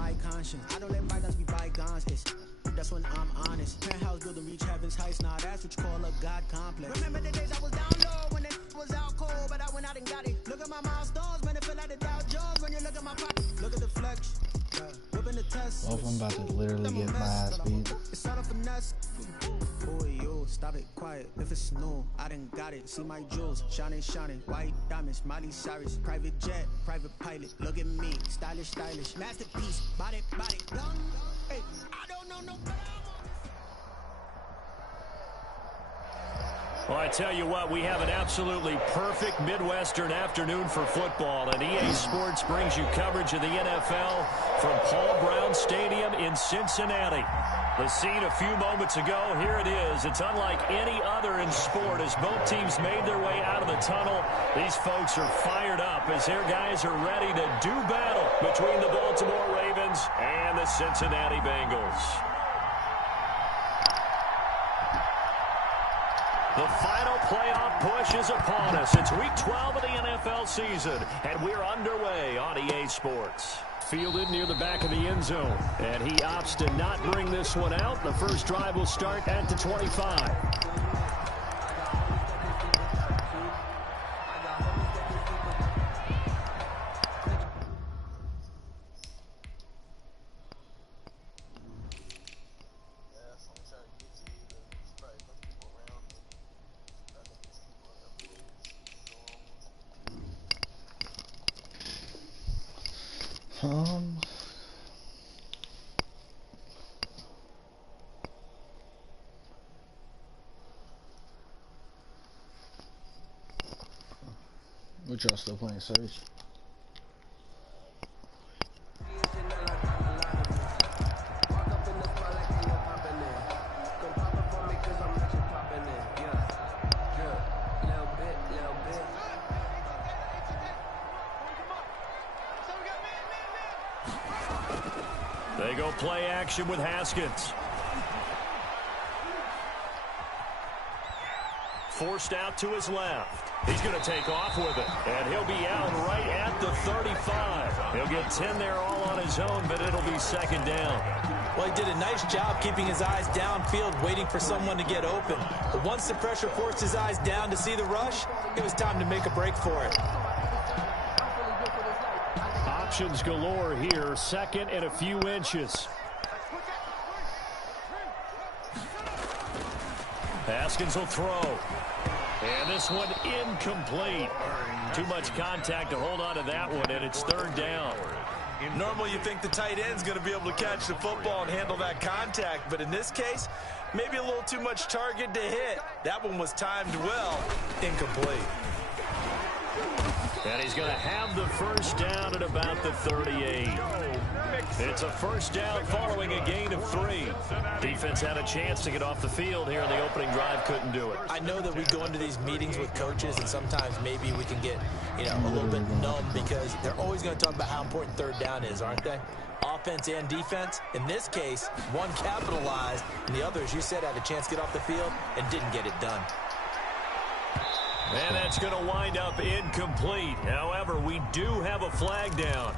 my conscience. I don't let bygones be bygones. That's when I'm honest. Penthouse building, reach heaven's heights. Nah, that's what you call a God complex. Remember the days I was down low when it was out cold, but I went out and got it. Look at my milestones, man, it feel like the Dow Jones when you look at my pocket. Look at the flex. Whipping the test. Well, I'm about to literally get my ass beat. It's all a finesse. Boy, yo, stop it, quiet. If it's snow, I done got it. See my jewels, shining, shining. White diamonds, Miley Cyrus. Private jet, private pilot. Look at me, stylish, stylish. Masterpiece, body, body. Hey, I don't know no better. Well, I tell you what, we have an absolutely perfect Midwestern afternoon for football, and EA Sports brings you coverage of the NFL from Paul Brown Stadium in Cincinnati. The scene a few moments ago, here it is. It's unlike any other in sport as both teams made their way out of the tunnel. These folks are fired up as their guys are ready to do battle between the Baltimore Ravens and the Cincinnati Bengals. The final playoff push is upon us. It's week 12 of the NFL season, and we're underway on EA Sports. Fielded near the back of the end zone, and he opts to not bring this one out. The first drive will start at the 25. What y'all still playing Surge? They go play action with Haskins. Forced out to his left. He's going to take off with it, and he'll be out right at the 35. He'll get 10 there all on his own, but it'll be second down. Well, he did a nice job keeping his eyes downfield, waiting for someone to get open. But once the pressure forced his eyes down to see the rush, it was time to make a break for it. Options galore here, second and a few inches. Haskins will throw. And this one incomplete. Too much contact to hold on to that one, and it's third down. Normally you think the tight end's going to be able to catch the football and handle that contact, but in this case, maybe a little too much target to hit. That one was timed well. Incomplete. And he's going to have the first down at about the 38. It's a first down following a gain of 3. Defense had a chance to get off the field here in the opening drive, couldn't do it. I know that we go into these meetings with coaches, and sometimes maybe we can get, a little bit numb because they're always going to talk about how important third down is, aren't they? Offense and defense. In this case, one capitalized, and the other, as you said, had a chance to get off the field and didn't get it done. And that's going to wind up incomplete. However, we do have a flag down.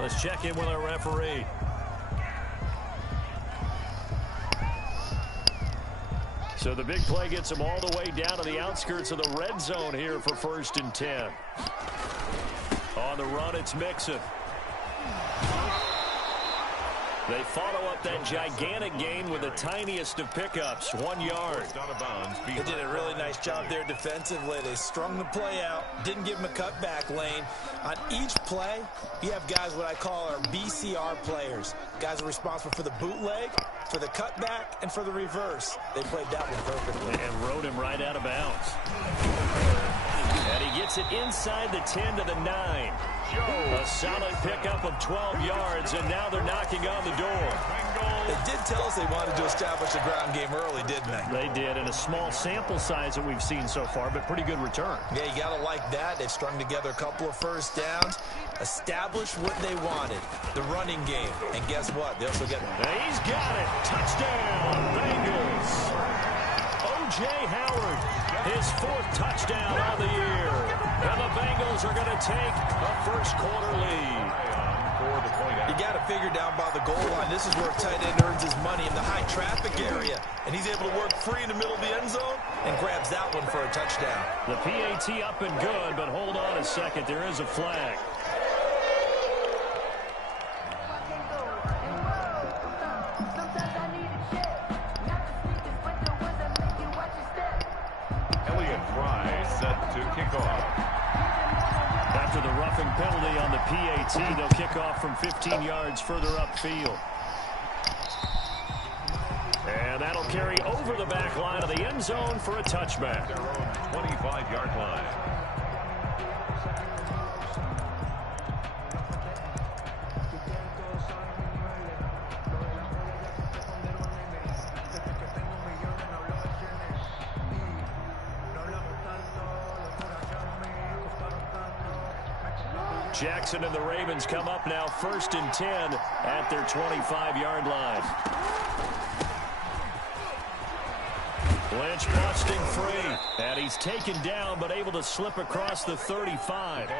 Let's check in with our referee. So the big play gets him all the way down to the outskirts of the red zone here for 1st and 10. On the run, it's Mixon. They follow up that gigantic gain with the tiniest of pickups, 1 yard. They did a really nice job there defensively. They strung the play out, didn't give him a cutback lane. On each play, you have guys what I call our BCR players. Guys are responsible for the bootleg, for the cutback, and for the reverse. They played that one perfectly. And rode him right out of bounds. And he gets it inside the 10 to the 9. A solid pickup of 12 yards, and now they're knocking on the door. They did tell us they wanted to establish a ground game early, didn't they? They did, and a small sample size that we've seen so far, but pretty good return. Yeah, you got to like that. They've strung together a couple of first downs, established what they wanted, the running game. And guess what? They also get it. He's got it. Touchdown, Bengals. O.J. Howard, his 4th touchdown of the year. And the Bengals are going to take a first quarter lead. You got to figure down by the goal line. This is where a tight end earns his money, in the high traffic area. And he's able to work free in the middle of the end zone and grabs that one for a touchdown. The PAT up and good, but hold on a second. There is a flag. After the roughing penalty on the PAT, they'll kick off from 15 yards further upfield. And that'll carry over the back line of the end zone for a touchback. 25-yard line. Jackson and the Ravens come up now 1st and 10 at their 25-yard line. Lynch busting free, and he's taken down but able to slip across the 35.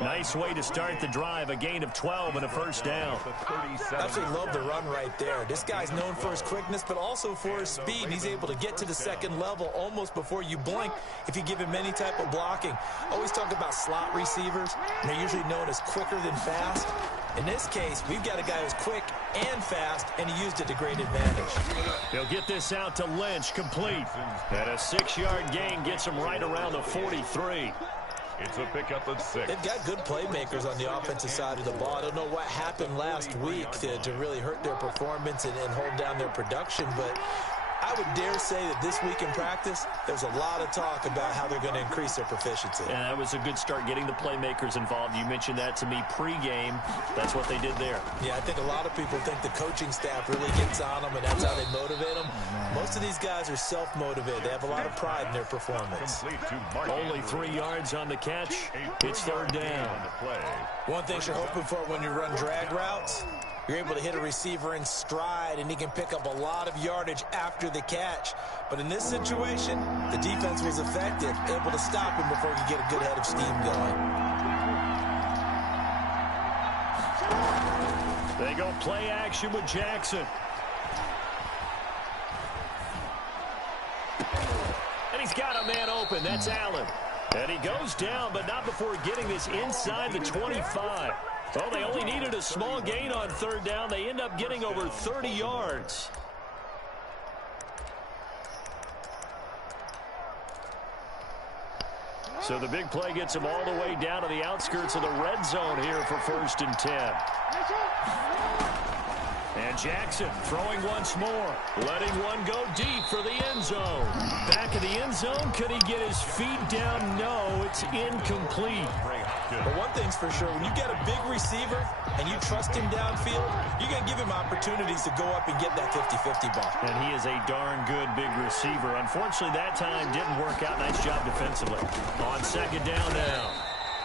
Nice way to start the drive, a gain of 12 and a first down. Absolutely love the run right there. This guy's known for his quickness, but also for his speed. He's able to get to the second level almost before you blink if you give him any type of blocking. Always talk about slot receivers, and they're usually known as quicker than fast. In this case, we've got a guy who's quick and fast, and he used it to great advantage. He'll get this out to Lynch, complete. And a 6-yard gain gets him right around the 43. It's a pickup of 6. They've got good playmakers on the offensive side of the ball. I don't know what happened last week to really hurt their performance and hold down their production, but I would dare say that this week in practice, there's a lot of talk about how they're going to increase their proficiency. And that was a good start, getting the playmakers involved. You mentioned that to me pregame. That's what they did there. Yeah, I think a lot of people think the coaching staff really gets on them, and that's how they motivate them. Most of these guys are self-motivated. They have a lot of pride in their performance. Only 3 yards on the catch. It's 3rd down. One thing you're hoping for when you run drag routes, you're able to hit a receiver in stride, and he can pick up a lot of yardage after the catch. But in this situation, the defense was effective, able to stop him before he could get a good head of steam going. They go play action with Jackson. And he's got a man open. That's Allen. And he goes down, but not before getting this inside the 25. Oh, they only needed a small gain on 3rd down. They end up getting over 30 yards. So the big play gets him all the way down to the outskirts of the red zone here for 1st and 10. And Jackson throwing once more, letting one go deep for the end zone. Back of the end zone, could he get his feet down? No, it's incomplete. But one thing's for sure, when you get a big receiver and you trust him downfield, you're going to give him opportunities to go up and get that 50-50 ball. And he is a darn good big receiver. Unfortunately, that time didn't work out. Nice job defensively. On 2nd down now,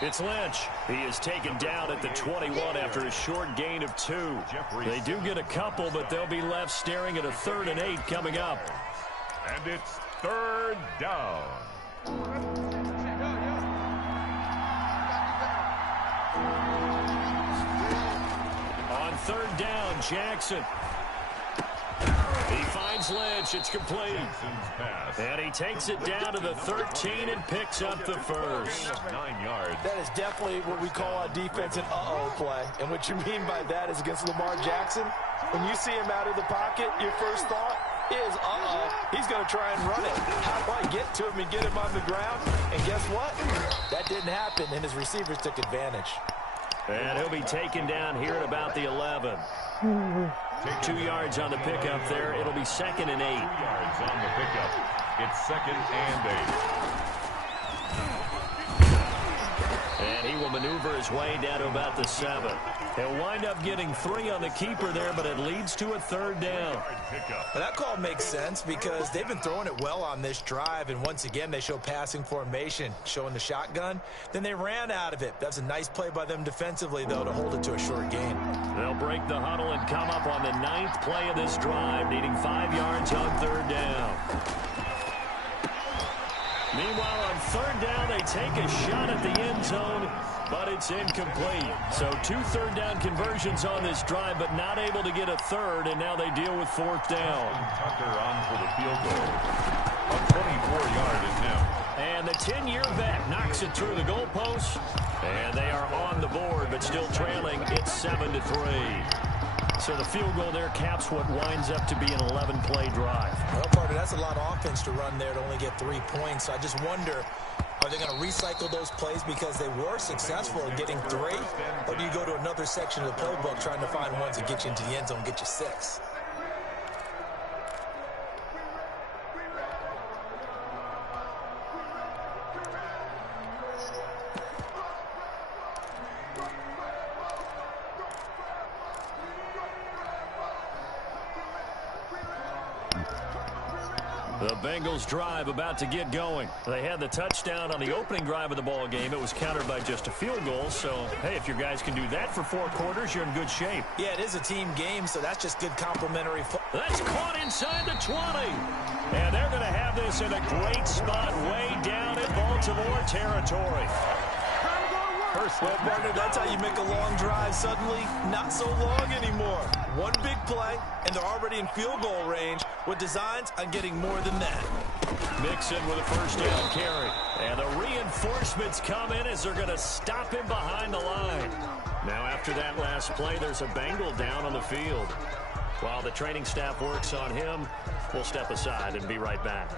it's Lynch. He is taken down at the 21 after a short gain of 2. They do get a couple, but they'll be left staring at a 3rd and 8 coming up. And it's 3rd down. On 3rd down, Jackson. He finds Lynch. It's complete. And he takes it down to the 13 and picks up the first. 9 yards. That is definitely what we call a defensive uh-oh play. And what you mean by that is against Lamar Jackson, when you see him out of the pocket, your first thought is, uh-oh, he's going to try and run it. How do I get to him and get him on the ground? And guess what? That didn't happen, and his receivers took advantage. And he'll be taken down here at about the 11. 2 yards on the pickup there. It'll be 2nd and 8. 2 yards on the pickup. It's 2nd and 8. And he will maneuver his way down to about the 7. He'll wind up getting 3 on the keeper there, but it leads to a 3rd down. Well, that call makes sense because they've been throwing it well on this drive, and once again they show passing formation, showing the shotgun. Then they ran out of it. That's a nice play by them defensively, though, to hold it to a short gain. They'll break the huddle and come up on the 9th play of this drive, needing 5 yards on 3rd down. Meanwhile, on third down, they take a shot at the end zone, but it's incomplete. So 2 third-down conversions on this drive, but not able to get a third, and now they deal with fourth down. Tucker on for the field goal. A 24-yard attempt. And the 10-year vet knocks it through the goalpost, and they are on the board, but still trailing. It's 7-3. So the field goal there caps what winds up to be an 11-play drive. Well, partner, that's a lot of offense to run there to only get 3 points. So I just wonder, are they going to recycle those plays because they were successful in getting 3? Or do you go to another section of the playbook trying to find ones that get you into the end zone, get you 6? The Bengals drive about to get going. They had the touchdown on the opening drive of the ball game. It was countered by just a field goal. So, hey, if your guys can do that for 4 quarters, you're in good shape. Yeah, it is a team game, so that's just good complimentary football. That's caught inside the 20. And they're going to have this in a great spot way down in Baltimore territory. Well, partner, that's how you make a long drive suddenly not so long anymore. One big play, and they're already in field goal range with designs on getting more than that. Mixon with a first down carry. And the reinforcements come in as they're going to stop him behind the line. Now, after that last play, there's a Bengal down on the field. While the training staff works on him, we'll step aside and be right back.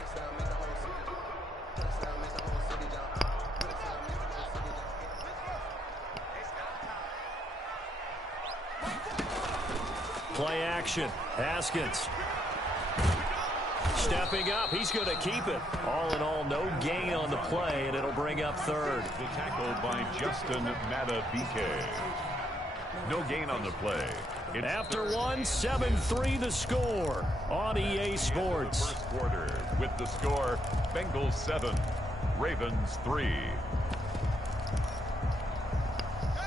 Play action. Haskins. Stepping up. He's going to keep it. All in all, no gain on the play, and it'll bring up third. The tackle by Justin Matabike. No gain on the play. It's after 7-3 the score on EA Sports. First quarter with the score, Bengals 7, Ravens 3.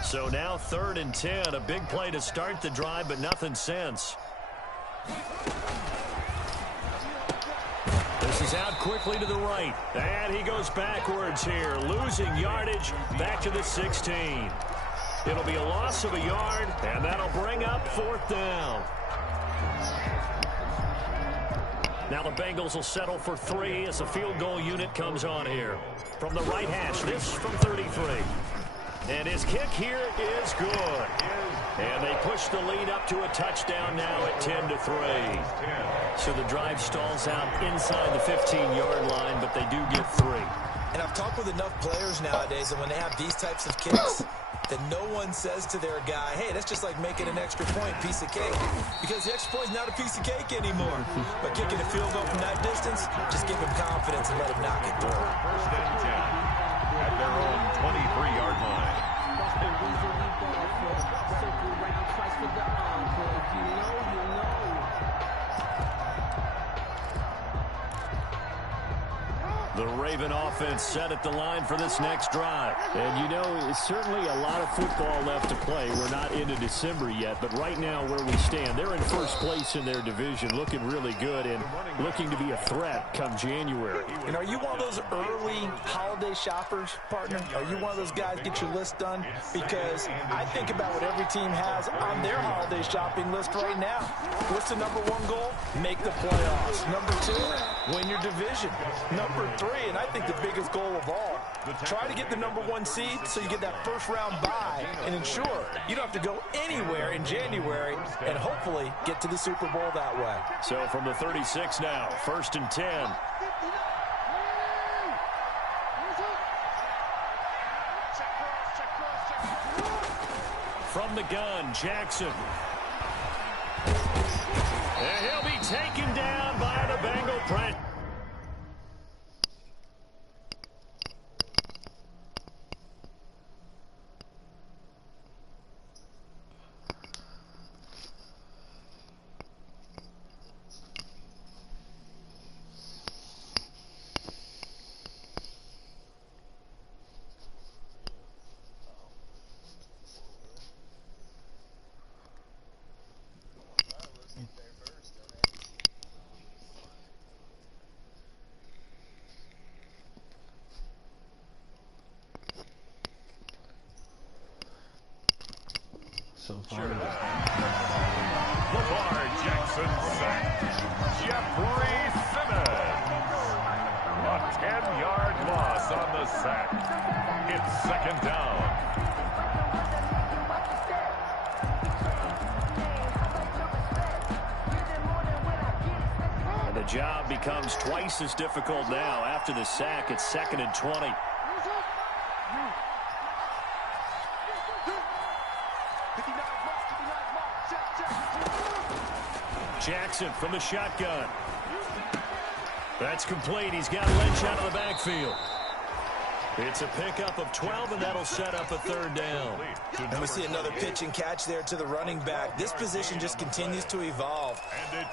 So now 3rd and 10, a big play to start the drive, but nothing since. This is out quickly to the right, and he goes backwards here, losing yardage back to the 16. It'll be a loss of a yard, and that'll bring up 4th down. Now the Bengals will settle for 3 as the field goal unit comes on here. From the right hash, this from 33. And his kick here is good. And they push the lead up to a touchdown now at 10-3. So the drive stalls out inside the 15-yard line, but they do get 3. And I've talked with enough players nowadays that when they have these types of kicks, that no one says to their guy, hey, that's just like making an extra point, piece of cake. Because the extra point is not a piece of cake anymore. But kicking a field goal from that distance, just give him confidence and let him knock it through. First and 10 at their own 23-yard line. The Raven offense set at the line for this next drive. And you know, it's certainly a lot of football left to play. We're not into December yet, but right now where we stand, they're in first place in their division, looking really good and looking to be a threat come January. And are you one of those early holiday shoppers, partner? Are you one of those guys get your list done? Because I think about what every team has on their holiday shopping list right now. What's the number 1 goal? Make the playoffs. Number 2, win your division. Number 3, and I think the biggest goal of all, try to get the number 1 seed so you get that first round bye and ensure you don't have to go anywhere in January and hopefully get to the Super Bowl that way. So from the 36 now, 1st and 10. From the gun, Jackson. And he'll be taken down by the Bengal press. So far. Sure. Lamar Jackson sack. Jeffrey Simmons. A 10-yard loss on the sack. It's second down. And the job becomes twice as difficult now. After the sack, it's 2nd and 20. Jackson from the shotgun. That's complete. He's got Lynch out of the backfield. It's a pickup of 12, and that'll set up a 3rd down. And we see another pitch and catch there to the running back. This position just continues to evolve.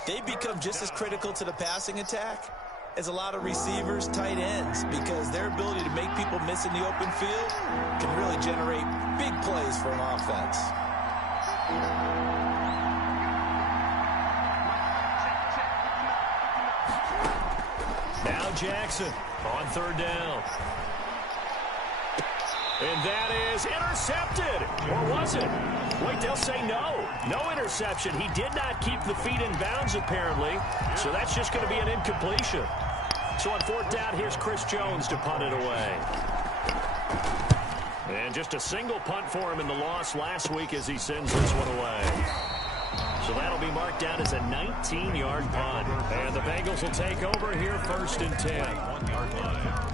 They become just as critical to the passing attack as a lot of receivers, tight ends, because their ability to make people miss in the open field can really generate big plays for an offense. Now Jackson on 3rd down. And that is intercepted. Or was it? Wait, they'll say no. No interception. He did not keep the feet in bounds, apparently. So that's just going to be an incompletion. So on 4th down, here's Chris Jones to punt it away. And just a single punt for him in the loss last week as he sends this one away. So that'll be marked down as a 19-yard punt. And the Bengals will take over here 1st and 10. 1-yard line.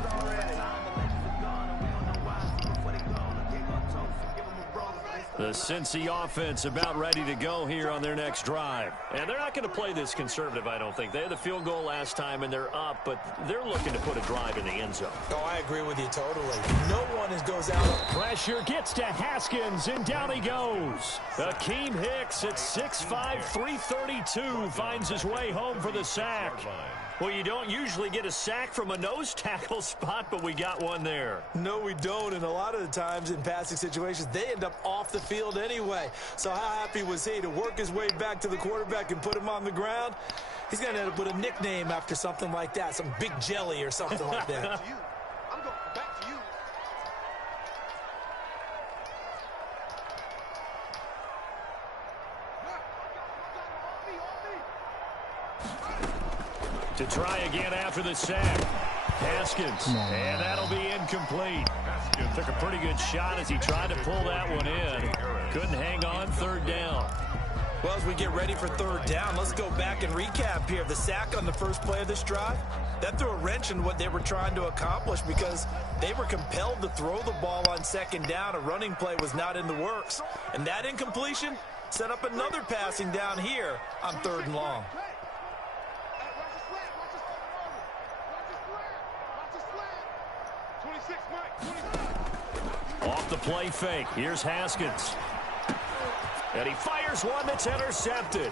The Cincy offense about ready to go here on their next drive. And they're not going to play this conservative, I don't think. They had the field goal last time, and they're up, but they're looking to put a drive in the end zone. Oh, I agree with you totally. No one goes out. Pressure gets to Haskins, and down he goes. Akeem Hicks at 6'5", 332 finds his way home for the sack. Well, you don't usually get a sack from a nose tackle spot, but we got one there. No, we don't, and a lot of the times in passing situations, they end up off the field anyway. So how happy was he to work his way back to the quarterback and put him on the ground? He's going to end up with a nickname after something like that, some Big Jelly or something like that. I'm going back to you. To try again after the sack. Haskins, and that'll be incomplete. Took a pretty good shot as he tried to pull that one in. Couldn't hang on 3rd down. Well, as we get ready for 3rd down, let's go back and recap here. The sack on the first play of this drive, that threw a wrench in what they were trying to accomplish because they were compelled to throw the ball on 2nd down. A running play was not in the works. And that incompletion set up another passing down here on 3rd and long. Off the play fake. Here's Haskins. And he fires one that's intercepted.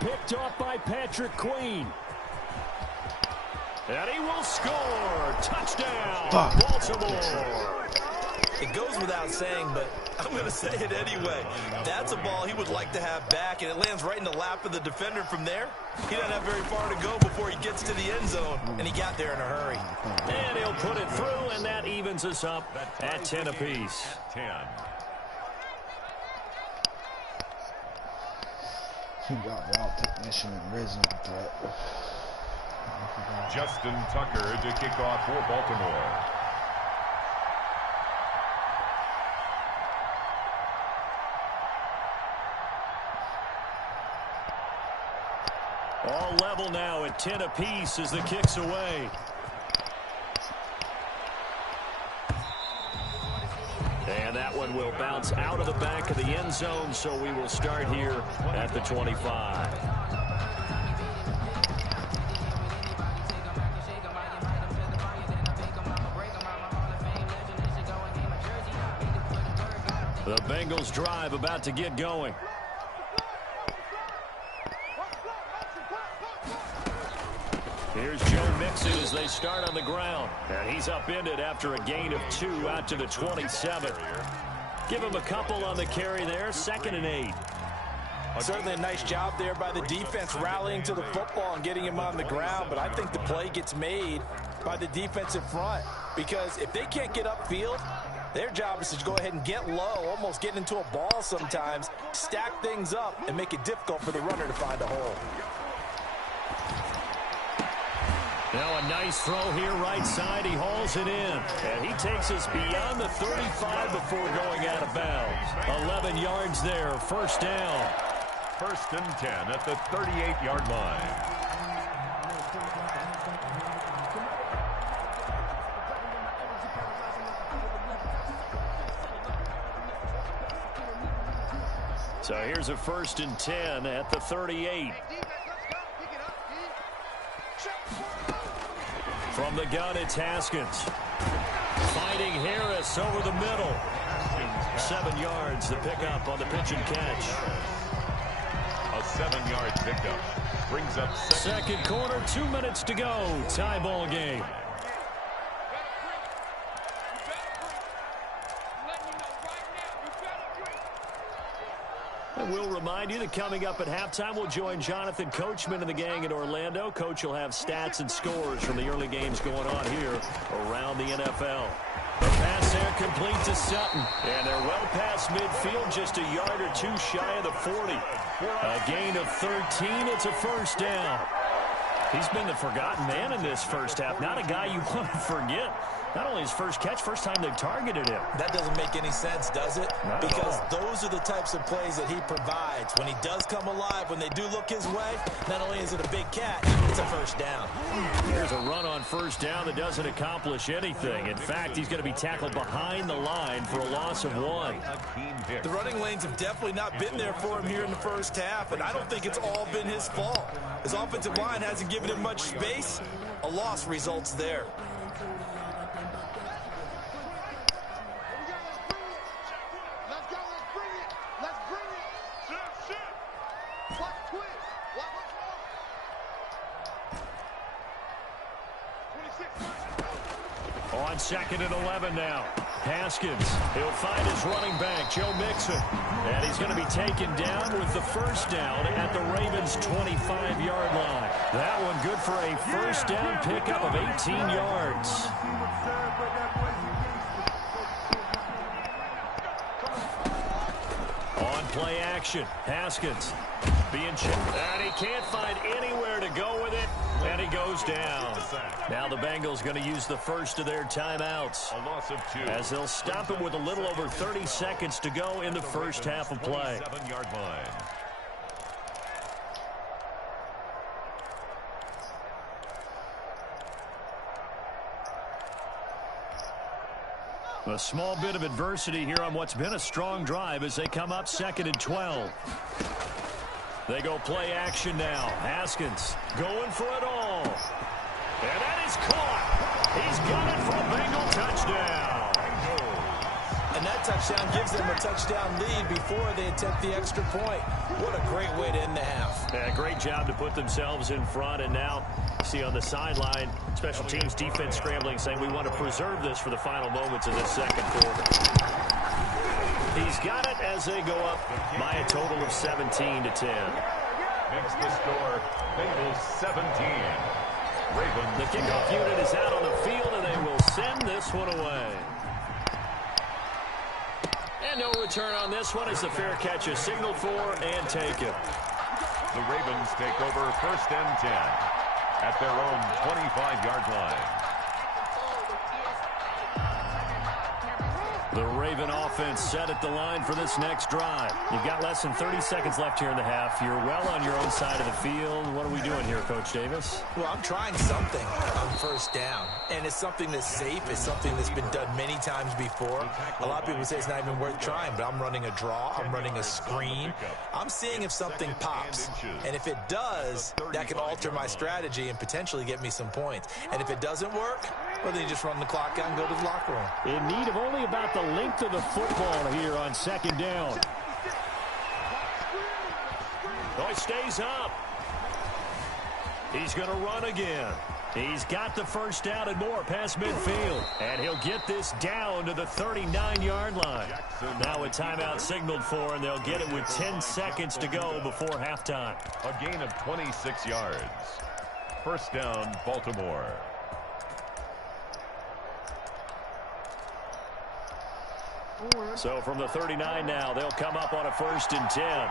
Picked off by Patrick Queen. And he will score. Touchdown, Baltimore. It goes without saying, but I'm going to say it anyway. That's a ball he would like to have back, and it lands right in the lap of the defender from there. He doesn't have very far to go before he gets to the end zone, and he got there in a hurry. And he'll put it through, and that evens us up at 10 apiece. 10. He got route technician and risen threat. Justin Tucker to kick off for Baltimore. All level now at 10 apiece as the kick's away. And that one will bounce out of the back of the end zone, so we will start here at the 25. The Bengals drive about to get going. Here's Joe Mixon as they start on the ground. And he's upended after a gain of 2 out to the 27. Give him a couple on the carry there. 2nd and 8. Certainly a nice job there by the defense rallying to the football and getting him on the ground. But I think the play gets made by the defensive front. Because if they can't get upfield, Their job is to go ahead and get low, almost get into a ball sometimes, stack things up, and make it difficult for the runner to find a hole. Now a nice throw here right side. He hauls it in. And he takes us beyond the 35 before going out of bounds. 11 yards there. First down. 1st and 10 at the 38-yard line. So here's a 1st and 10 at the 38. From the gun, it's Haskins. Fighting Harris over the middle. 7 yards, the pickup on the pitch and catch. A 7-yard pickup brings up second quarter, 2 minutes to go. Tie ball game. And we'll remind you that coming up at halftime, we'll join Jonathan Coachman and the gang in Orlando. Coach will have stats and scores from the early games going on here around the NFL. The pass there complete to Sutton. And they're well past midfield, just a yard or two shy of the 40. A gain of 13. It's a first down. He's been the forgotten man in this first half. Not a guy you want to forget. Not only his first catch, first time they've targeted him. That doesn't make any sense, does it? Not because those are the types of plays that he provides. When he does come alive, when they do look his way, not only is it a big catch, it's a first down. Here's a run on first down that doesn't accomplish anything. In fact, he's going to be tackled behind the line for a loss of 1. The running lanes have definitely not been there for him here in the first half, and I don't think it's all been his fault. His offensive line hasn't given him much space. A loss results there. On 2nd and 11 now. Haskins, he'll find his running back, Joe Mixon. And he's going to be taken down with the first down at the Ravens' 25-yard line. That one good for a first down pickup of 18 yards. On play action, Haskins being chipped. And he can't find anywhere to go with it. And he goes down. Now the Bengals going to use the first of their timeouts. A loss of 2. As they'll stop it with a little over 30 seconds to go in the first half of play. 7-yard line. A small bit of adversity here on what's been a strong drive as they come up 2nd and 12. They go play action now. Haskins going for it all. And that is caught. He's got it for a Bengal touchdown. And that touchdown gives them a touchdown lead before they attempt the extra point. What a great way to end the half. Yeah, great job to put themselves in front. And now, see on the sideline, special teams defense scrambling, saying we want to preserve this for the final moments of this second quarter. He's got it as they go up by a total of 17-10. Makes the score Bengals 17. Ravens. The kickoff unit is out on the field, and they will send this one away. And no return on this one as the fair catch is signaled for and taken. The Ravens take over 1st and 10 at their own 25-yard line. The Raven offense set at the line for this next drive. You've got less than 30 seconds left here in the half. You're well on your own side of the field. What are we doing here, Coach Davis? Well, I'm trying something on first down, and it's something that's safe. It's something that's been done many times before. A lot of people say it's not even worth trying, but I'm running a draw. I'm running a screen. I'm seeing if something pops, and if it does, that can alter my strategy and potentially get me some points. And if it doesn't work, well, then you just run the clock out and go to the locker room. In need of only about the length of the football here on second down. Oh, he stays up. He's going to run again. He's got the first down and more past midfield. And he'll get this down to the 39-yard line. Now a timeout signaled for, and they'll get it with 10 seconds to go before halftime. A gain of 26 yards. First down, Baltimore. So from the 39 now, they'll come up on a 1st and 10.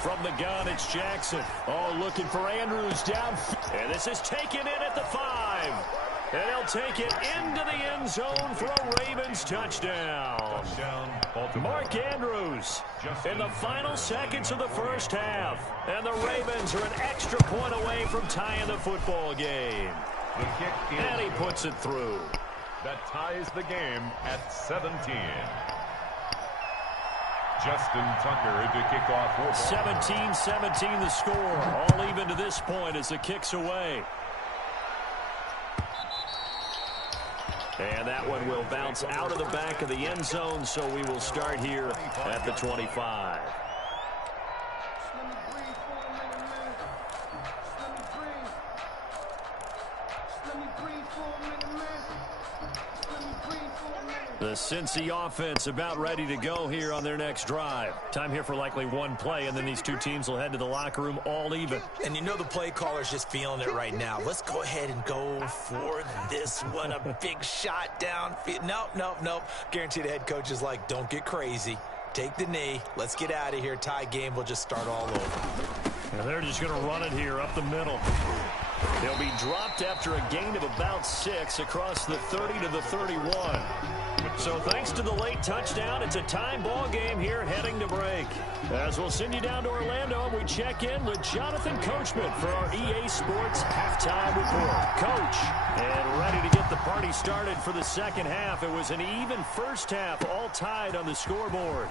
From the gun, it's Jackson. Oh, looking for Andrews down. And this is taken in at the 5. And he'll take it into the end zone for a Ravens touchdown. Mark Andrews in the final seconds of the first half. And the Ravens are an extra point away from tying the football game. The kick And he puts it through. that ties the game at 17. Justin Tucker to kick off. 17-17 the score. All even to this point as the kick's away. And that one will bounce out of the back of the end zone, so we will start here at the 25. The Cincy offense about ready to go here on their next drive. Time here for likely one play, and then these two teams will head to the locker room all even. And you know the play caller's just feeling it right now. Let's go ahead and go for this one. A big shot down. Nope. Guarantee the head coach is like, don't get crazy. Take the knee. Let's get out of here. Tie game will just start all over. And they're just going to run it here up the middle. They'll be dropped after a gain of about 6 across the 30 to the 31. So thanks to the late touchdown, it's a tie ball game here heading to break. As we'll send you down to Orlando, we check in with Jonathan Coachman for our EA Sports Halftime Report. Coach, and ready to get the party started for the second half. It was an even first half, all tied on the scoreboard.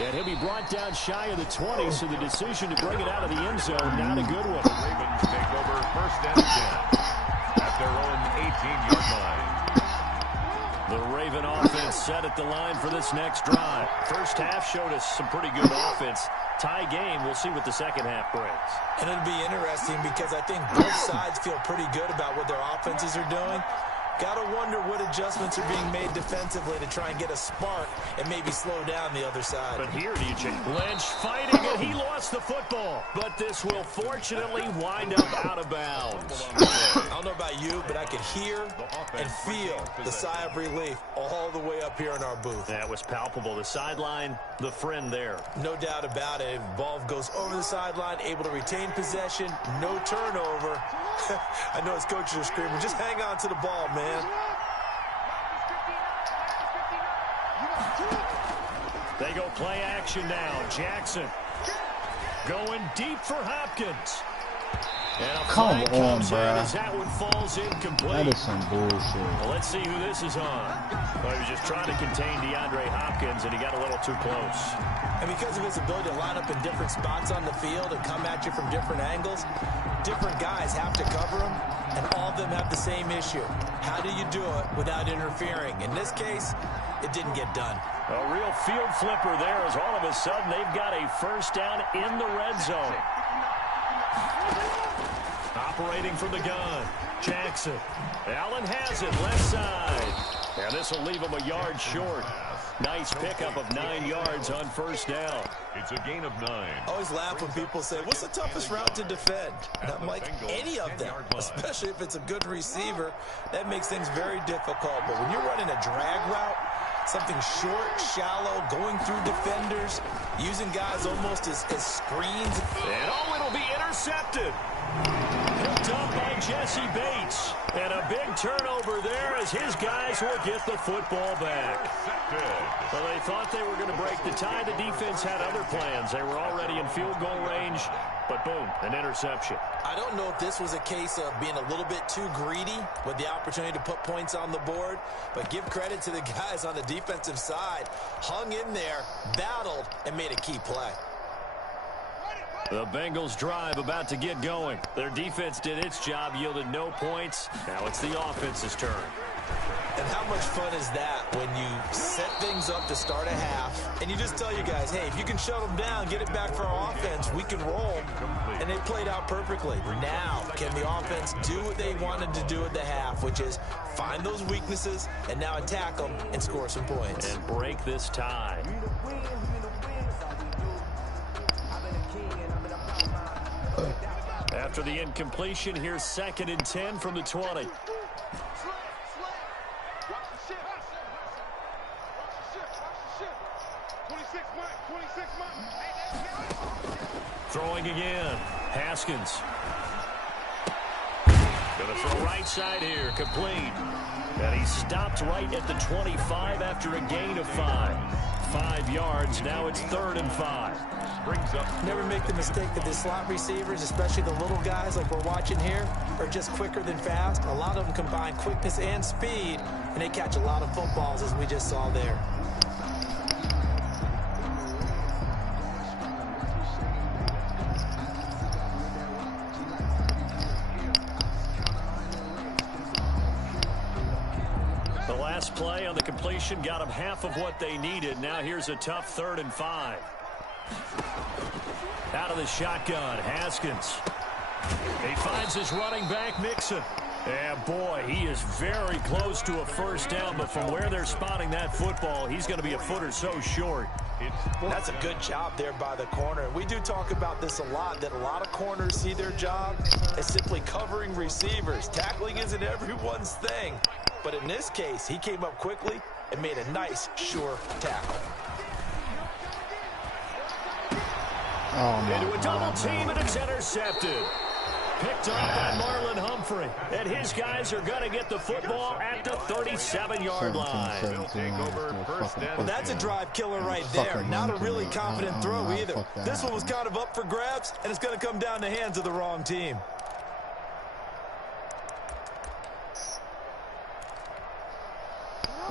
And he'll be brought down shy of the 20, so the decision to bring it out of the end zone, not a good one. The Ravens take over 1st and 10 at their own 18-yard line. The Raven offense set at the line for this next drive. First half showed us some pretty good offense. Tie game, we'll see what the second half brings. And it'll be interesting because I think both sides feel pretty good about what their offenses are doing. Gotta wonder what adjustments are being made defensively to try and get a spark and maybe slow down the other side. But here, do you change? Lynch fighting, and he lost the football. But this will fortunately wind up out of bounds. I don't know about you, but I could hear and feel the sigh of relief all the way up here in our booth. That was palpable. The sideline, the friend there. No doubt about it. Ball goes over the sideline, able to retain possession, no turnover. I know his coaches are screaming, just hang on to the ball, man. They go play action now. Jackson going deep for Hopkins. And a Come flag on, comes in bruh. as that one falls incomplete. That is some bullshit. Well, let's see who this is on. Well, he was just trying to contain DeAndre Hopkins, and he got a little too close. And because of his ability to line up in different spots on the field and come at you from different angles, different guys have to cover him, and all of them have the same issue. How do you do it without interfering? In this case, it didn't get done. A real field flipper there as all of a sudden they've got a first down in the red zone. Operating from the gun, Jackson. Allen has it, left side. And this will leave him a yard short. Nice pickup of 9 yards on first down. It's a gain of 9. I always laugh when people say, what's the toughest route to defend? And I'm like, any of them, especially if it's a good receiver. That makes things very difficult. But when you're running a drag route, something short, shallow, going through defenders, using guys almost as screens. And oh, it'll be intercepted. Picked up by Jesse Bates. And a big turnover there as his guys will get the football back. Well, they thought they were going to break the tie. The defense had other plans. They were already in field goal range, but boom, an interception. I don't know if this was a case of being a little bit too greedy with the opportunity to put points on the board, but give credit to the guys on the defensive side. Hung in there, battled, and made a key play. The Bengals drive about to get going. Their defense did its job, yielded no points. Now it's the offense's turn. And how much fun is that when you set things up to start a half and you just tell your guys, hey, if you can shut them down, get it back for our offense, we can roll. And they played out perfectly. Now, can the offense do what they wanted to do at the half, which is find those weaknesses and now attack them and score some points. And break this tie. After the incompletion, here's 2nd and 10 from the 20. Throwing again. Haskins. Going to throw right side here. Complete. And he stopped right at the 25 after a gain of 5. 5 yards. Now it's 3rd and 5. Brings up. Never make the mistake that the slot receivers, especially the little guys like we're watching here, are just quicker than fast. A lot of them combine quickness and speed, and they catch a lot of footballs, as we just saw there. The last play on the completion got them half of what they needed. Now here's a tough 3rd and 5. Out of the shotgun, Haskins. He finds his running back, Mixon. And boy, he is very close to a first down, but from where they're spotting that football, he's going to be a foot or so short. That's a good job there by the corner. We do talk about this a lot, that a lot of corners see their job as simply covering receivers. Tackling isn't everyone's thing. But in this case, he came up quickly and made a nice, sure tackle. Into a double team, and it's intercepted. Picked up by Marlon Humphrey. And his guys are going to get the football at the 37-yard line. Well, that's a drive killer right there. Not a really confident throw either. This one was kind of up for grabs, and it's going to come down the hands of the wrong team.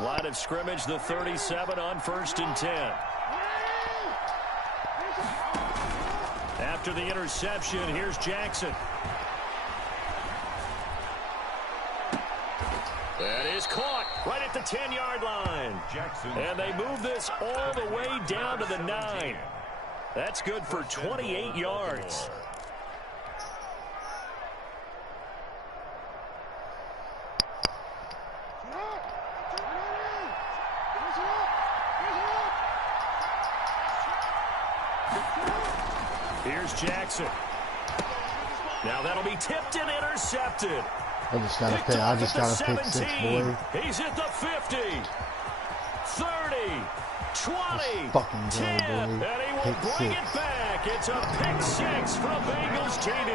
Line of scrimmage, the 37 on 1st and 10. After the interception, here's Jackson. That is caught right at the 10-yard line. Jackson. And they move this all the way down to the 9. That's good for 28 yards. Here's Jackson. Now that'll be tipped and intercepted. I just gotta pick 6, boy. He's at the 50, 30, 20, fucking 10, goal, boy. and he will Pick bring 6. it back. It's a pick 6 from Bengals TD.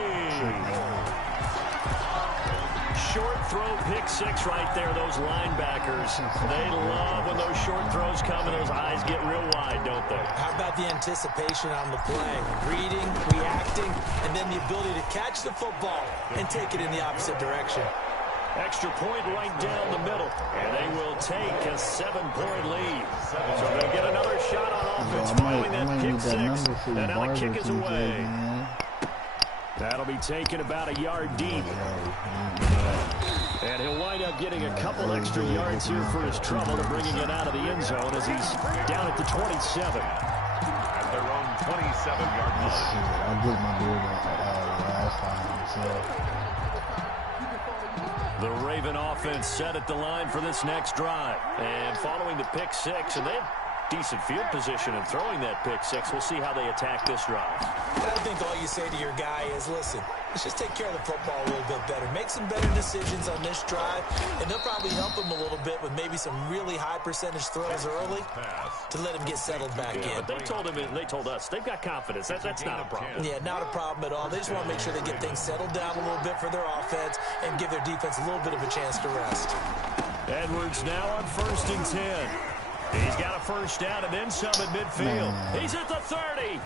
Short throw, pick 6 right there. Those linebackers, they love when those short throws come and those eyes get real wide, don't they? How about the anticipation on the play? Reading, reacting, and then the ability to catch the football and take it in the opposite direction. Extra point right down the middle, and they will take a 7-point lead. So they'll get another shot on offense following that pick 6, and now the kick is away. That'll be taken about a yard deep. And he'll wind up getting a couple extra yards here for his trouble and bringing it out of the end zone as he's down at the 27. At their own 27-yard line. I blew my beard last time, so. The Raven offense set at the line for this next drive. And following the pick 6, and they have decent field position and throwing that pick 6. We'll see how they attack this drive. I think all you say to your guy is, listen, let's just take care of the football a little bit better. Make some better decisions on this drive, and they'll probably help him a little bit with maybe some really high percentage throws early to let him get settled back in. But they told him, and they told us, they've got confidence. That's not a problem. Yeah, not a problem at all. They just want to make sure they get things settled down a little bit for their offense and give their defense a little bit of a chance to rest. Edwards now on 1st and 10. He's got a first down and then some at midfield. He's at the 30.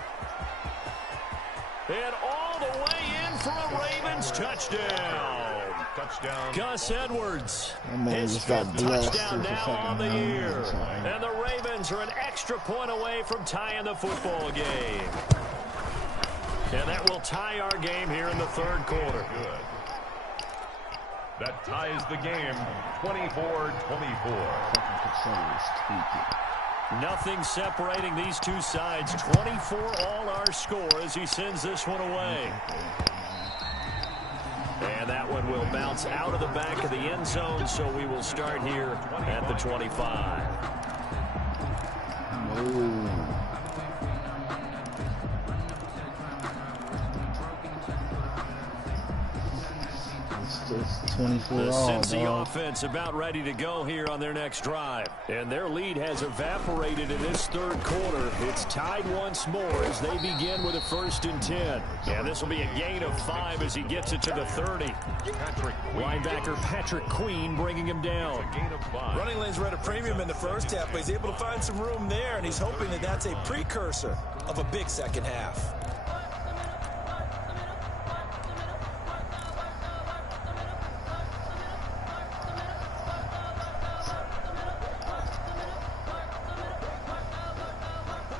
And all the way in for a Ravens touchdown. Touchdown. Gus Edwards. His His 5th touchdown now on the year. And the Ravens are an extra point away from tying the football game. And that will tie our game here in the 3rd quarter. Good. That ties the game 24-24. Nothing separating these two sides. 24 all our score as he sends this one away. And that one will bounce out of the back of the end zone, so we will start here at the 25. It's 24 The all, Cincy dog. offense about ready to go here on their next drive. And their lead has evaporated in this third quarter. It's tied once more as they begin with a 1st and 10. And this will be a gain of 5 as he gets it to the 30. Linebacker Patrick Queen bringing him down. Running lanes were at a premium in the first half, but he's able to find some room there, and he's hoping that that's a precursor of a big second half.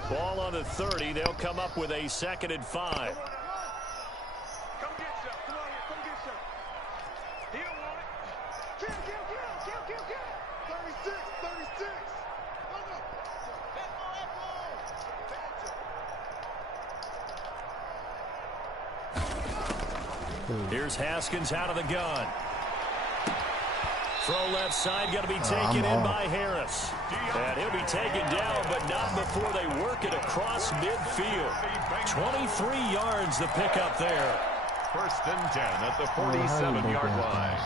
Ball on the 30. They'll come up with a 2nd and 5. Come get some. Come on here. Come get some. He don't want it. Kill. 36. Here's Haskins out of the gun. Throw left side, going to be taken in by Harris. And he'll be taken down, but not before they work it across midfield. 23 yards the pickup there. 1st and 10 at the 47-yard line.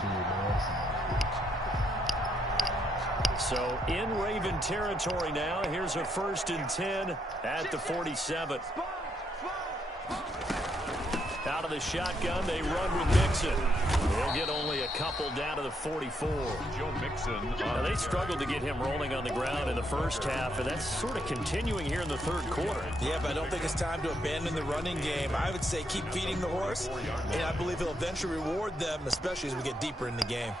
So in Raven territory now. Here's a 1st and 10 at the 47. Out of the shotgun, they run with Mixon. They'll get only a couple down to the 44. Joe Mixon. Now, they struggled to get him rolling on the ground in the first half, and that's sort of continuing here in the third quarter. Yeah, but I don't think it's time to abandon the running game. I would say keep feeding the horse, and I believe he'll eventually reward them, especially as we get deeper in the game.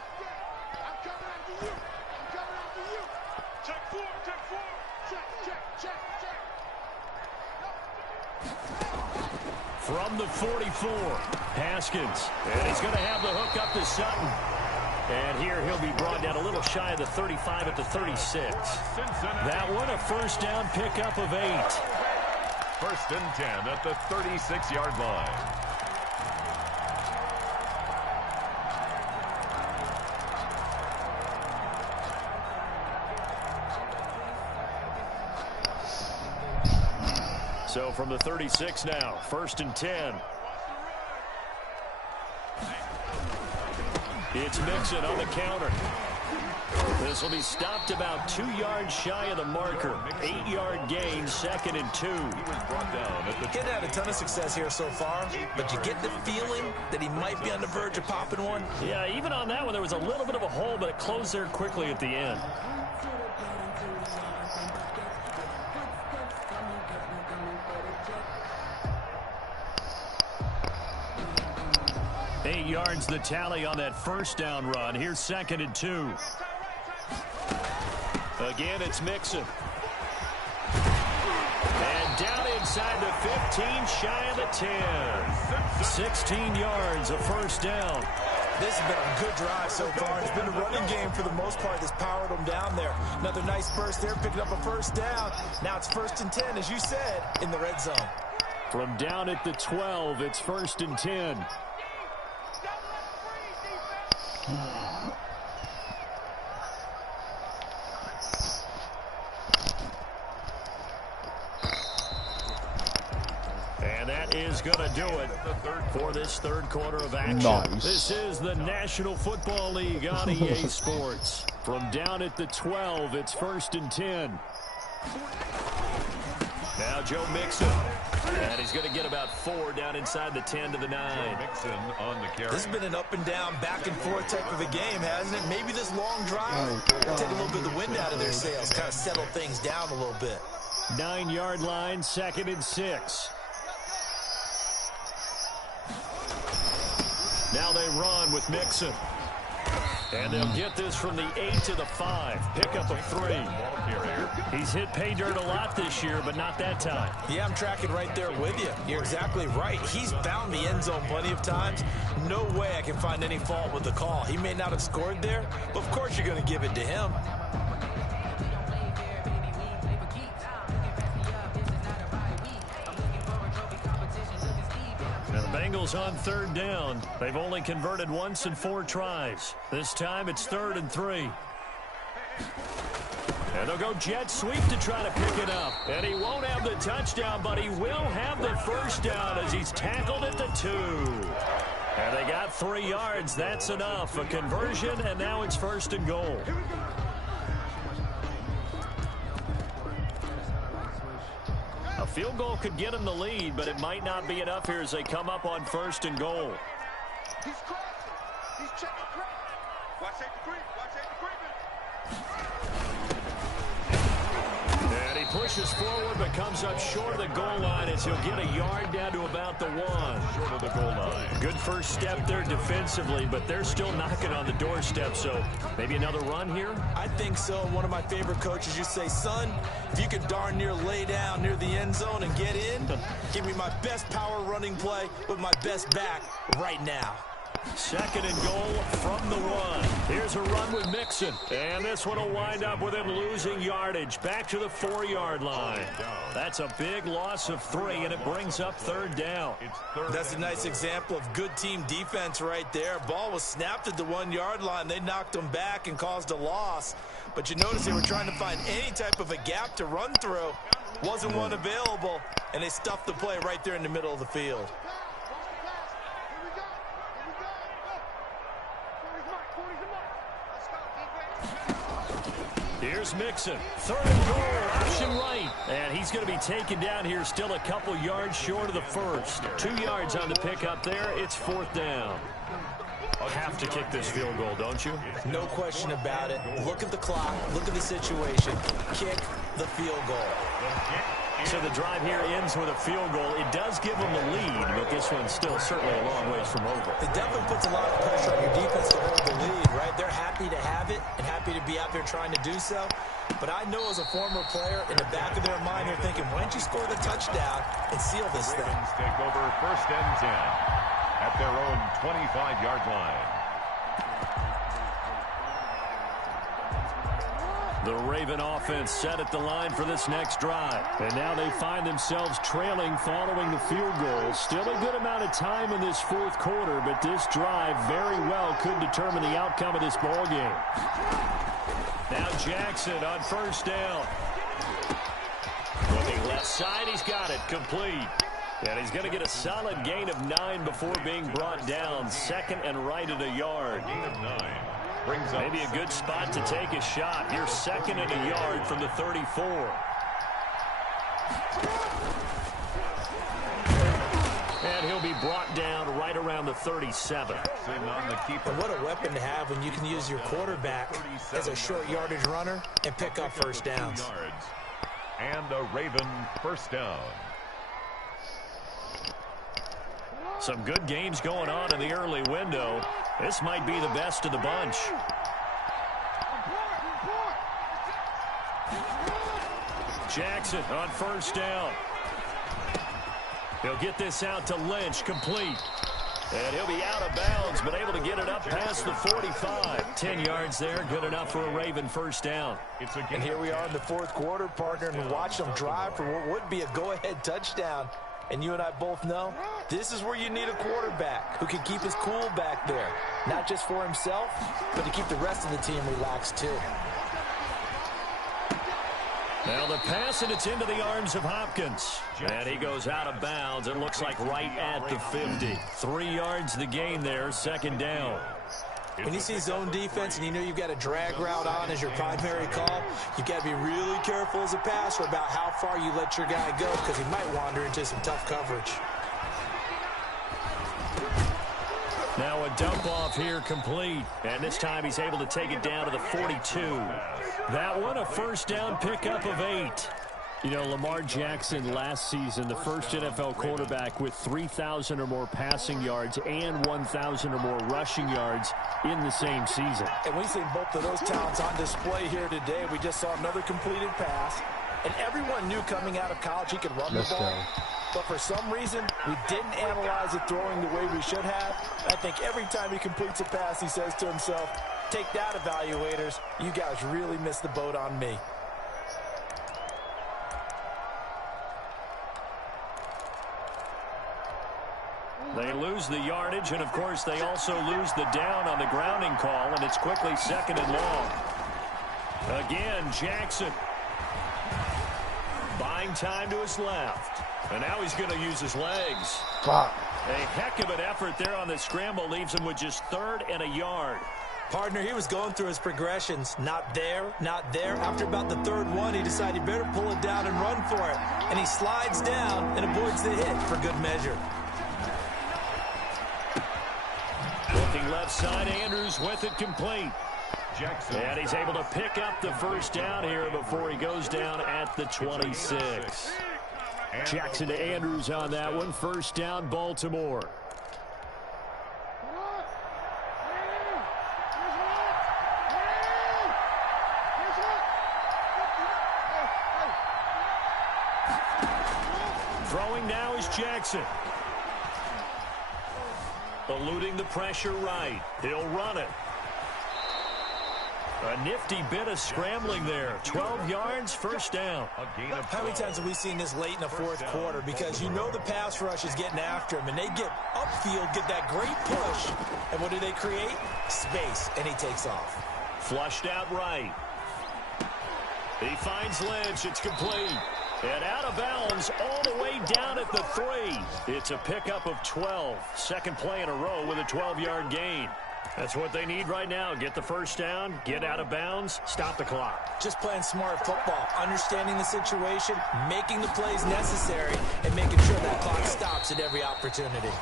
From the 44, Haskins. And he's going to have the hook up to Sutton. And here he'll be brought down a little shy of the 35 at the 36. That one a 1st down pickup of 8. 1st and 10 at the 36-yard line. So from the 36 now, 1st and 10. It's Mixon on the counter. This will be stopped about 2 yards shy of the marker. 8-yard gain, 2nd and 2. He was brought down at the... He hadn't had a ton of success here so far, but you get the feeling that he might be on the verge of popping one. Yeah, even on that one, there was a little bit of a hole, but it closed there quickly at the end. Eight yards the tally on that 1st down run. Here's 2nd and 2. Again, it's Mixon. And down inside the 15, shy of the 10. 16 yards, a 1st down. This has been a good drive so far. It's been a running game for the most part that's powered them down there. Another nice burst there, picking up a 1st down. Now it's 1st and 10, as you said, in the red zone. From down at the 12, it's 1st and 10. And that is going to do it for this third quarter of action. Nice. This is the National Football League on EA Sports. From down at the 12, it's 1st and 10. Now Joe Mixon. And he's going to get about 4 down inside the 10 to the 9. Mixon on the carry. This has been an up and down, back and forth type of a game, hasn't it? Maybe this long drive will take a little bit of the wind out of their sails, kind of settle things down a little bit. 9-yard line, 2nd and 6. Now they run with Mixon. And they'll get this from the 8 to the 5. Pickup of 3. He's hit pay dirt a lot this year, but not that time. Yeah, I'm tracking right there with you. You're exactly right. He's found the end zone plenty of times. No way I can find any fault with the call. He may not have scored there, but of course you're going to give it to him. Now the Bengals on 3rd down. They've only converted once in 4 tries. This time it's 3rd and 3. And they'll go jet sweep to try to pick it up. And he won't have the touchdown, but he will have the 1st down as he's tackled at the 2. And they got 3 yards. That's enough. A conversion, and now it's 1st and goal. A field goal could get them the lead, but it might not be enough here as they come up on 1st and goal. He's crashing. He's checking crack. Watch it, the creep. Watch it, the creeping. And he pushes forward, but comes up short of the goal line as he'll get a yard down to about the 1. Short of the goal line. Good first step there defensively, but they're still knocking on the doorstep, so maybe another run here? I think so. One of my favorite coaches used to say, son, if you could darn near lay down near the end zone and get in, give me my best power running play with my best back right now. 2nd and goal from the 1. Here's a run with Mixon. And this one will wind up with him losing yardage. Back to the 4-yard line. That's a big loss of 3, and it brings up 3rd down. That's a nice example of good team defense right there. Ball was snapped at the 1-yard line. They knocked him back and caused a loss. But you notice they were trying to find any type of a gap to run through. Wasn't one available, and they stuffed the play right there in the middle of the field. Here's Mixon. 3rd and goal, option right. And he's going to be taken down here, still a couple yards short of the 1st. 2 yards on the pickup there. It's 4th down. Have to kick this field goal, don't you? No question about it. Look at the clock. Look at the situation. Kick the field goal. So the drive here ends with a field goal. It does give them the lead, but this one's still certainly a long ways from over. It definitely puts a lot of pressure on your defense to hold the lead, right? They're happy to have it and happy to be out there trying to do so. But I know as a former player, in the back of their mind, they're thinking, why don't you score the touchdown and seal this thing? Ravens take over 1st and 10 at their own 25-yard line. The Raven offense set at the line for this next drive. And now they find themselves trailing following the field goal. Still a good amount of time in this 4th quarter, but this drive very well could determine the outcome of this ball game. Now Jackson on 1st down. Looking left side, he's got it, complete. And he's going to get a solid gain of 9 before being brought down. 2nd and right at a yard. Gain of 9. Maybe a good spot to take a shot. You're 2nd and a yard from the 34. And he'll be brought down right around the 37. And what a weapon to have when you can use your quarterback as a short yardage runner and pick up 1st downs. And a Raven 1st down. Some good games going on in the early window. This might be the best of the bunch. Jackson on 1st down. He'll get this out to Lynch, complete. And he'll be out of bounds, but able to get it up past the 45. 10 yards there, good enough for a Raven 1st down. And here we are in the 4th quarter, partner, and watch them drive for what would be a go-ahead touchdown. And you and I both know this is where you need a quarterback who can keep his cool back there. Not just for himself, but to keep the rest of the team relaxed too. Now the pass, and it's into the arms of Hopkins. And he goes out of bounds. It looks like right at the 50. 3 yards the gain there, 2nd down. When you see zone defense and you know you've got a drag route on as your primary call, you've got to be really careful as a passer about how far you let your guy go because he might wander into some tough coverage. Now a dump off here complete. And this time he's able to take it down to the 42. That one a 1st down pickup of 8. You know, Lamar Jackson last season, the first NFL quarterback with 3,000 or more passing yards and 1,000 or more rushing yards in the same season. And we've seen both of those talents on display here today. We just saw another completed pass. And everyone knew coming out of college he could run the ball. But for some reason, we didn't analyze it throwing the way we should have. I think every time he completes a pass, he says to himself, take that, evaluators. You guys really missed the boat on me. They lose the yardage, and, of course, they also lose the down on the grounding call, and it's quickly 2nd and long. Again, Jackson buying time to his left. And now he's going to use his legs. Fuck. A heck of an effort there on the scramble. Leaves him with just 3rd and a yard. Partner, he was going through his progressions. Not there, not there. After about the 3rd one, he decided he better pull it down and run for it. And he slides down and avoids the hit for good measure. Looking left side, Andrews with it complete. Jackson. And he's able to pick up the first down here before he goes down at the 26. Jackson to Andrews on that one. First down, Baltimore. Throwing now is Jackson. Eluding the pressure right. He'll run it. A nifty bit of scrambling there. 12 yards, first down. How many times have we seen this late in the 4th quarter? Because you know the pass rush is getting after him, and they get upfield, get that great push. And what do they create? Space, and he takes off. Flushed out right. He finds Lynch. It's complete. And out of bounds all the way down at the 3. It's a pickup of 12. Second play in a row with a 12-yard gain. That's what they need right now. Get the first down, get out of bounds, stop the clock. Just playing smart football, understanding the situation, making the plays necessary, and making sure that clock stops at every opportunity.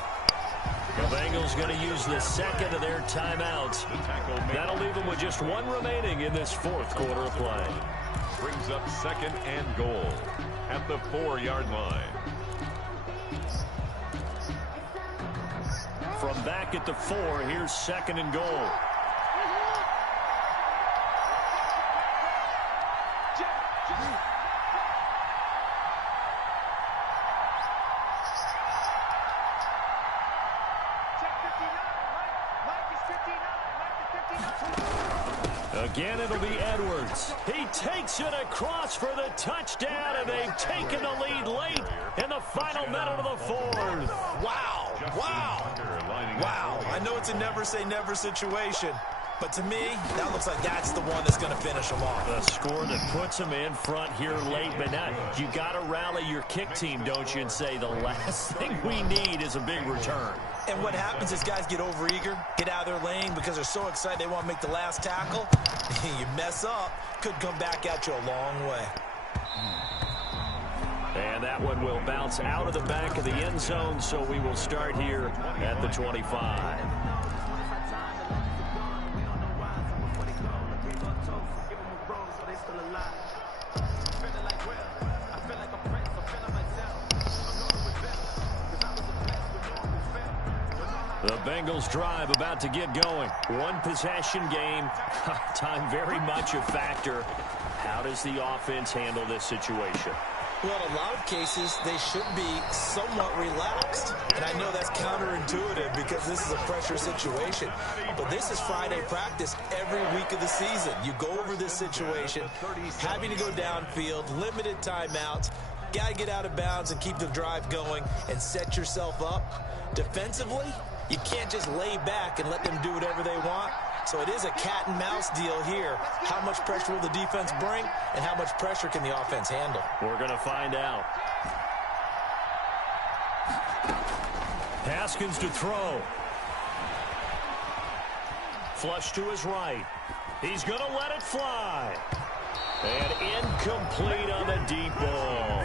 The Bengals going to use the second of their timeouts. That'll leave them with just 1 remaining in this 4th quarter of play. Brings up 2nd and goal at the 4-yard line. From back at the 4, here's 2nd and goal. Again, it'll be Edwards. He takes it across for the touchdown, and they've taken the lead late in the final minute of the 4th. Wow. Wow. Wow. I know it's a never-say-never situation, but to me, that looks like that's the one that's going to finish them off. A score that puts them in front here late, but now you got to rally your kick team, don't you, and say the last thing we need is a big return. And what happens is guys get overeager, get out of their lane because they're so excited they want to make the last tackle. You mess up, could come back at you a long way. And that one will bounce out of the back of the end zone, so we will start here at the 25. The Bengals drive about to get going. 1 possession game. Time very much a factor. How does the offense handle this situation? Well, in a lot of cases, they should be somewhat relaxed. And I know that's counterintuitive because this is a pressure situation. But this is Friday practice every week of the season. You go over this situation, having to go downfield, limited timeouts, got to get out of bounds and keep the drive going and set yourself up. Defensively, you can't just lay back and let them do whatever they want. So it is a cat and mouse deal here. How much pressure will the defense bring, and how much pressure can the offense handle? We're going to find out. Haskins to throw. Flush to his right. He's going to let it fly. And incomplete on the deep ball.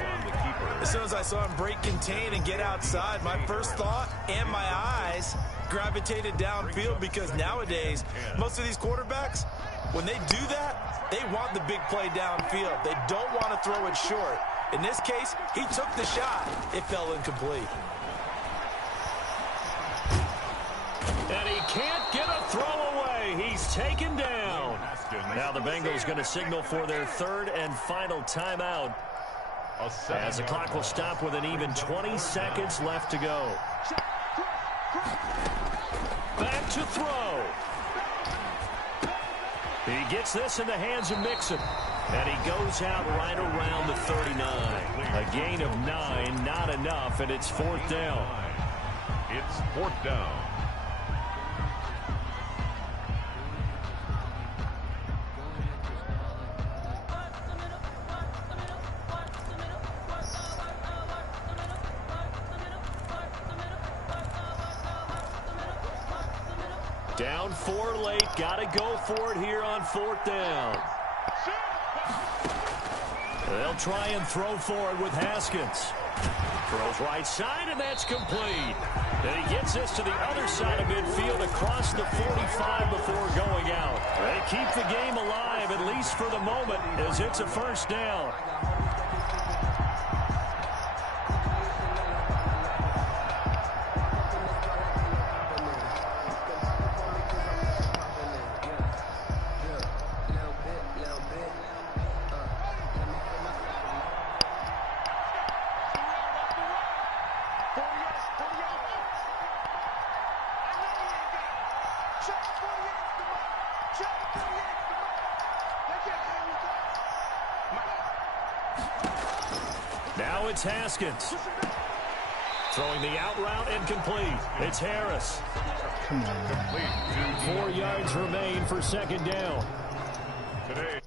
As soon as I saw him break contain and get outside, my first thought and my eyes gravitated downfield because nowadays, most of these quarterbacks, when they do that, they want the big play downfield. They don't want to throw it short. In this case, he took the shot. It fell incomplete. And he can't get a throw away. He's taken down. Now the Bengals going to signal for their 3rd and final timeout, as the clock will stop with an even 20 seconds left to go. Back to throw. He gets this in the hands of Mixon. And he goes out right around the 39. A gain of 9, not enough, and it's 4th down. It's 4th down. Down 4 late. Got to go for it here on 4th down. They'll try and throw for it with Haskins. Throws right side, and that's complete. And he gets this to the other side of midfield across the 45 before going out. They keep the game alive, at least for the moment, as it's a 1st down. Now it's Haskins. Throwing the out route and complete. It's Harris. 4 yards remain for 2nd down. Today.